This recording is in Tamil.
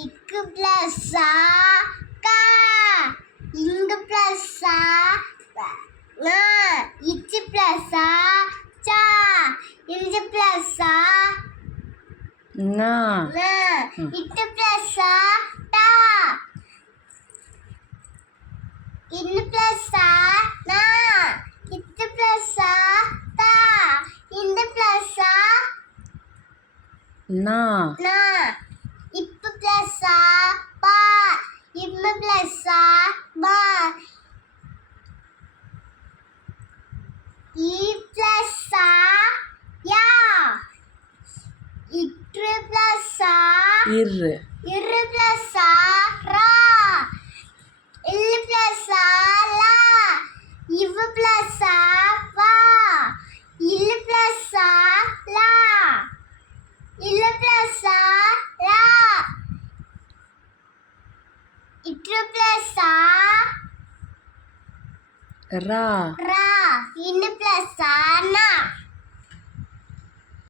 இக்கு பிளஸ் ஆ கா இங்கு பிளஸ் ஆ ஙா இச்சு பிளஸ் ஆ சா இஞ்சு பிளஸ் ஆ ஞா ஞா இட்டு பிளஸ் ஆ டா இன்னு பிளஸ் ஆ நா இட்டு பிளஸ் ஆ தா இந்த பிளஸ் ஆ நா நா இப்பு பிளஸ் ஆ பா இம்மு பிளஸ் ஆ பா இ பிளஸ் ஆ யா இற்று பிளஸ் ஆ இரு இரு பிளஸ் ஆ ரா இல்லு பிளஸ் ஆ லா இவ்வு பிளஸ் ஆ வா இல்லு பிளஸ் ஆ லா இல்லு பிளஸ் ஆ லா இற்று பிளஸ் ஆ ரா ரா இன்னு